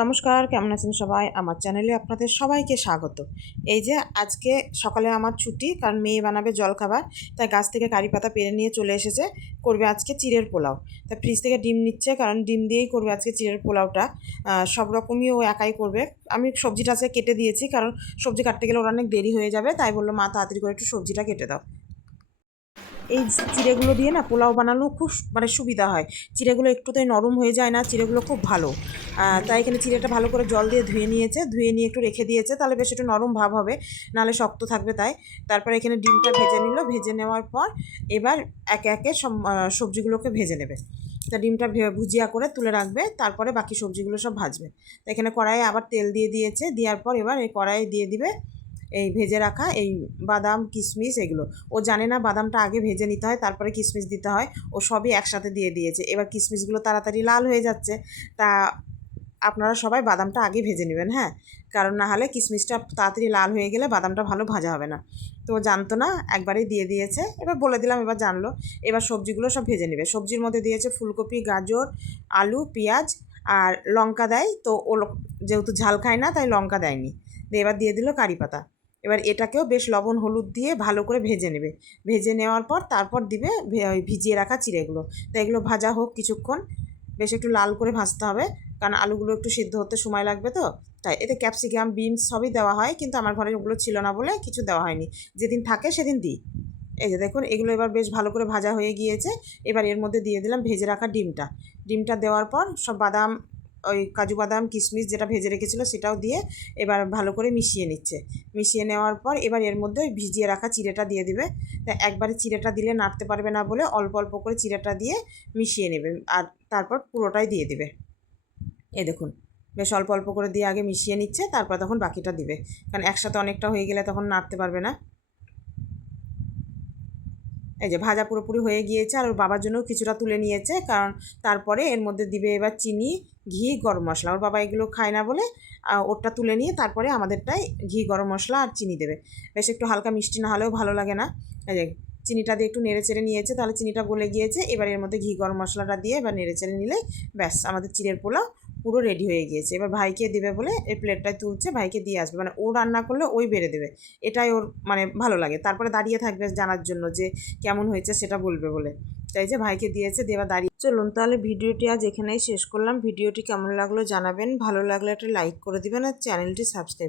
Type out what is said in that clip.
নমস্কার, কেমন আছেন সবাই? আমার চ্যানেলে আপনাদের সবাইকে স্বাগত। এই যে আজকে সকালে আমার ছুটি, কারণ মেয়ে বানাবে জলখাবার, তাই গাছ থেকে কারি পাতা পেড়ে নিয়ে চলে এসেছে। করবে আজকে চিড়ের পোলাও। তাই ফ্রিজ থেকে ডিম নিচ্ছে, কারণ ডিম দিয়েই করবে আজকে চিড়ের পোলাওটা। সব রকমই ও একাই করবে। আমি সবজিটা আজকে কেটে দিয়েছি, কারণ সবজি কাটতে গেলে ওর অনেক দেরি হয়ে যাবে, তাই বললো মা তাড়াতাড়ি করে একটু সবজিটা কেটে দাও। এই চিড়েগুলো দিয়ে না পোলাও বানানো খুব সুবিধা হয়। চিড়েগুলো একটুতেই নরম হয়ে যায় না, চিড়েগুলো খুব ভালো। তাই এখানে চিড়েটা ভালো করে জল দিয়ে ধুয়ে নিয়েছে, ধুয়ে নিয়ে একটু রেখে দিয়েছে, তাহলে বেশ একটু নরম ভাব হবে, নাহলে শক্ত থাকবে। তাই তারপরে এখানে ডিমটা ভেজে নিল, ভেজে নেওয়ার পর এবার একে একে সব সবজিগুলোকে ভেজে নেবে। তা ডিমটা ভুজিয়া করে তুলে রাখবে, তারপরে বাকি সবজিগুলো সব ভাজবে। তো এখানে কড়াইয়ে আবার তেল দিয়ে দিয়েছে, দেওয়ার পর এবার এই কড়াইয়ে দিয়ে দিবে এই ভেজে রাখা এই বাদাম কিশমিশ এগুলো। ও জানে না বাদামটা আগে ভেজে নিতে হয়, তারপরে কিশমিশ দিতে হয়। ও সবই একসাথে দিয়ে দিয়েছে। এবার কিশমিশগুলো তাড়াতাড়ি লাল হয়ে যাচ্ছে, তা আপনারা সবাই বাদামটা আগে ভেজে নেবেন, হ্যাঁ, কারণ না হলে কিশমিশটা তাড়াতাড়ি লাল হয়ে গেলে বাদামটা ভালো ভাজা হবে না। তো ও জানতো না, একবারেই দিয়ে দিয়েছে। এবার বলে দিলাম, এবার জানলো। এবার সবজিগুলো সব ভেজে নেবে। সবজির মধ্যে দিয়েছে ফুলকপি, গাজর, আলু, পেঁয়াজ আর লঙ্কা দেয়। তো ও যেহেতু ঝাল খায় না, তাই লঙ্কা দেয়নি। এবার দিয়ে দিল কারি পাতা। এবার এটাকেও বেশ লবণ হলুদ দিয়ে ভালো করে ভেজে নেবে। ভেজে নেওয়ার পর তারপর দিবে ওই ভিজিয়ে রাখা চিড়েগুলো। তো এগুলো ভাজা হোক কিছুক্ষণ, বেশ একটু লাল করে ভাজতে হবে, কারণ আলুগুলো একটু সিদ্ধ হতে সময় লাগবে। তো তাই এতে ক্যাপসিকাম, বিনস সবই দেওয়া হয়, কিন্তু আমার ঘরে ওগুলো ছিল না বলে কিছু দেওয়া হয়নি। যেদিন থাকে সেদিন দিই। এই যে দেখুন, এগুলো এবার বেশ ভালো করে ভাজা হয়ে গিয়েছে। এবার এর মধ্যে দিয়ে দিলাম ভেজে রাখা ডিমটা। ডিমটা দেওয়ার পর সব বাদাম, ওই কাজু বাদাম কিশমিশ যেটা ভেজে রেখেছিলো সেটাও দিয়ে এবার ভালো করে মিশিয়ে নিচ্ছে। মিশিয়ে নেওয়ার পর এবার এর মধ্যে ওই ভিজিয়ে রাখা চিড়েটা দিয়ে দিবে। তা একবারে চিড়েটা দিলে নাড়তে পারবে না বলে অল্প অল্প করে চিড়েটা দিয়ে মিশিয়ে নেবে, আর তারপর পুরোটাই দিয়ে দিবে। এই দেখুন, বেশ অল্প অল্প করে দিয়ে আগে মিশিয়ে নিচ্ছে, তারপর তখন বাকিটা দিবে, কারণ একসাথে অনেকটা হয়ে গেলে তখন নাড়তে পারবে না। এই যে ভাজা পুরোপুরি হয়ে গিয়েছে, আর ওর বাবার জন্যও কিছুটা তুলে নিয়েছে, কারণ তারপরে এর মধ্যে দিবে এবার চিনি, ঘি, গরম মশলা। ওর বাবা এগুলো খায় না বলে ওরটা তুলে নিয়ে তারপরে আমাদেরটাই ঘি, গরম মশলা আর চিনি দেবে। বেশ একটু হালকা মিষ্টি না হলেও ভালো লাগে না। এই যে চিনিটা দিয়ে একটু নেড়ে চেড়ে নিয়েছে, তাহলে চিনিটা গলে গিয়েছে। এবার এর মধ্যে ঘি, গরম মশলাটা দিয়ে এবার নেড়ে চেড়ে নিলে ব্যাস আমাদের চিড়ের পোলাও পুরো রেডি হয়ে গিয়েছে। এবার ভাইকে দেবে বলে এই প্লেটটায় তুলছে, ভাইকে দিয়ে আসবে, মানে ও রান্না করলে ওই বেড়ে দেবে। এটাই ওর ভালো লাগে। তারপরে দাঁড়িয়ে থাকবে জানার জন্য যে কেমন হয়েছে সেটা বলবে বলে। তাই যে ভাইকে দিয়েছে, দেওয়া দাঁড়িয়ে। চলুন তাহলে ভিডিওটি আজ এখানেই শেষ করলাম। ভিডিওটি কেমন লাগলো জানাবেন, ভালো লাগলে একটা লাইক করে দিবেন আর চ্যানেলটি সাবস্ক্রাইব